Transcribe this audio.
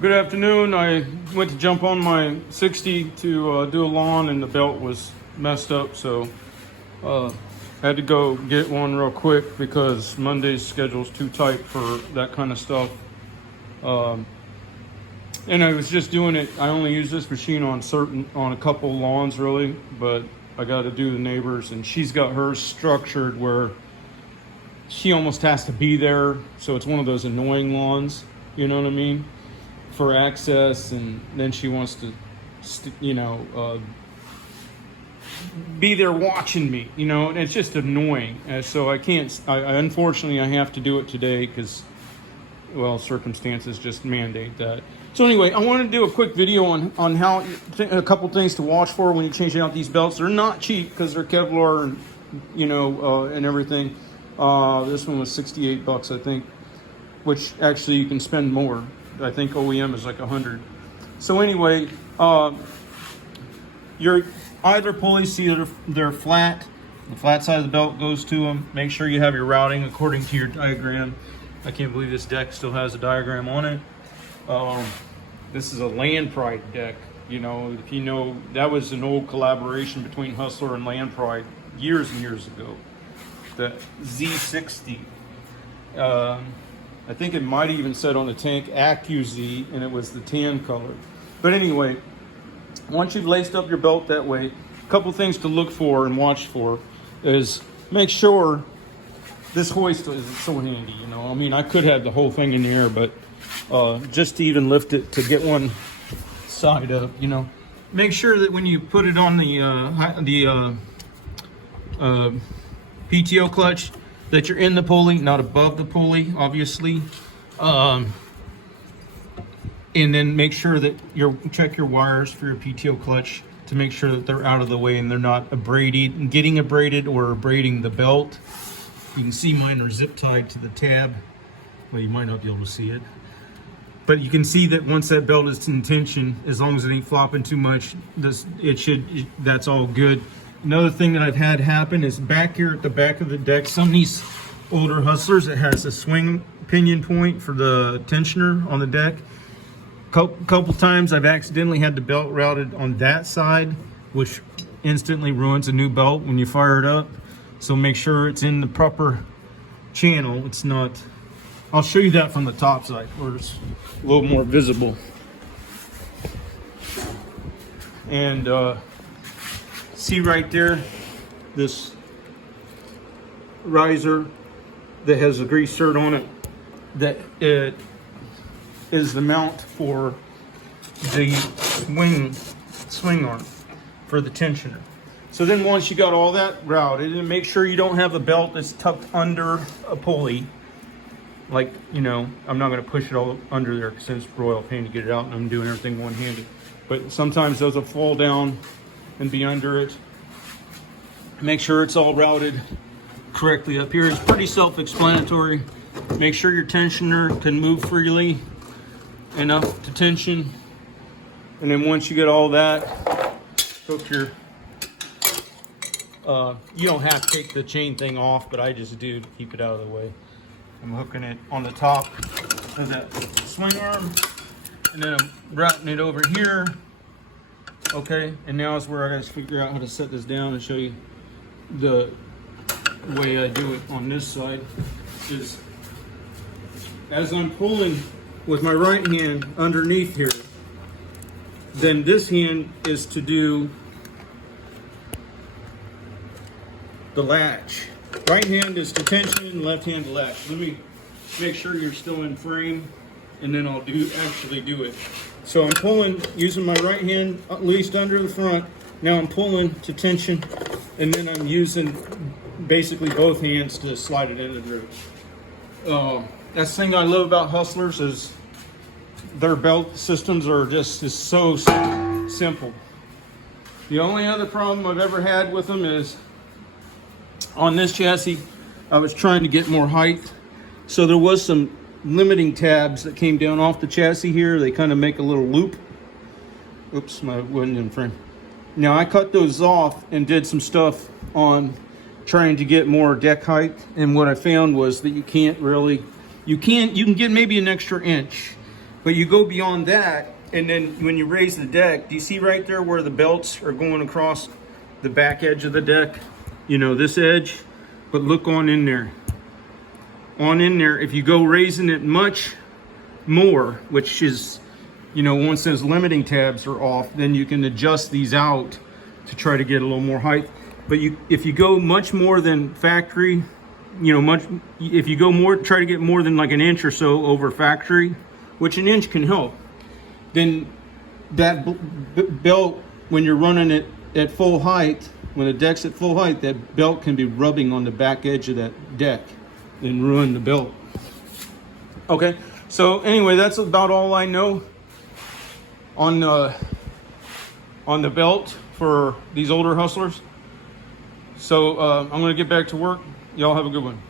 Good afternoon. I went to jump on my 60 to do a lawn, and the belt was messed up, so I had to go get one real quick because Monday's schedule's too tight for that kind of stuff. And I was just doing it. I only use this machine on a couple lawns really, but I got to do the neighbors, and she's got hers structured where she almost has to be there, so it's one of those annoying lawns. You know what I mean? For access, and then she wants to, be there watching me. And it's just annoying. So I can't. Unfortunately, I have to do it today because, well, circumstances just mandate that. So anyway, I want to do a quick video on how a couple things to watch for when you're changing out these belts. They're not cheap because they're Kevlar and and everything. This one was $68, I think, which actually you can spend more. I think OEM is like 100. So anyway, your idler pulleys, see they're flat. The flat side of the belt goes to them. Make sure you have your routing according to your diagram. I can't believe this deck still has a diagram on it. This is a Land Pride deck. If you know, that was an old collaboration between Hustler and Land Pride years and years ago. The Z60. I think it might even said on the tank AccuZ, and it was the tan color. But anyway, once you've laced up your belt that way, a couple things to look for and watch for is make sure this hoist isn't so handy. I mean, I could have the whole thing in the air, but just to even lift it to get one side up, make sure that when you put it on the PTO clutch, that you're in the pulley, not above the pulley, obviously. And then make sure that check your wires for your PTO clutch to make sure that they're out of the way and they're not getting abraded or abrading the belt. You can see mine are zip tied to the tab. Well, you might not be able to see it. But you can see that once that belt is in tension, as long as it ain't flopping too much, that's all good. Another thing that I've had happen is back here at the back of the deck, some of these older Hustlers, it has a swing pinion point for the tensioner on the deck. Couple times I've accidentally had the belt routed on that side, which instantly ruins a new belt when you fire it up. So make sure it's in the proper channel. It's not, I'll show you that from the top side where it's a little more visible. And see right there, this riser that has a grease cert on it, that it is the mount for the swing arm for the tensioner. So then once you got all that routed, and make sure you don't have a belt that's tucked under a pulley. Like, I'm not going to push it all under there because it's royal pain to get it out, and I'm doing everything one-handed. But sometimes those will fall down and be under it. Make sure it's all routed correctly up here. It's pretty self-explanatory. Make sure your tensioner can move freely enough to tension. And then once you get all that, hook your, you don't have to take the chain thing off, but I just do to keep it out of the way. I'm hooking it on the top of that swing arm, and then I'm routing it over here. Okay, and now is where I gotta figure out how to set this down and show you the way I do it on this side. Is as I'm pulling with my right hand underneath here, then this hand is to do the latch. Right hand is to tension, left hand to latch. Let me make sure you're still in frame, and then I'll actually do it. So I'm pulling using my right hand at least under the front. Now I'm pulling to tension, and then I'm using basically both hands to slide it in the groove. That's the thing I love about Hustlers is their belt systems are just so simple. The only other problem I've ever had with them is on this chassis, I was trying to get more height. So there was some limiting tabs that came down off the chassis here. They kind of make a little loop. Oops, my wasn't in frame. Now I cut those off and did some stuff on trying to get more deck height. And what I found was that you can get maybe an extra inch But you go beyond that, and then when you raise the deck, do you see right there where the belts are going across the back edge of the deck? You know, this edge, but look on in there. On in there, if you go raising it much more, which is, you know, once those limiting tabs are off, then you can adjust these out to try to get a little more height. But if you go much more than factory, you know, if you go more, try to get more than like an inch or so over factory, which an inch can help, then that belt, when you're running it at full height, when the deck's at full height, that belt can be rubbing on the back edge of that deck and ruin the belt. Okay, so anyway, that's about all I know on the belt for these older hustlers. So I'm gonna get back to work. Y'all have a good one.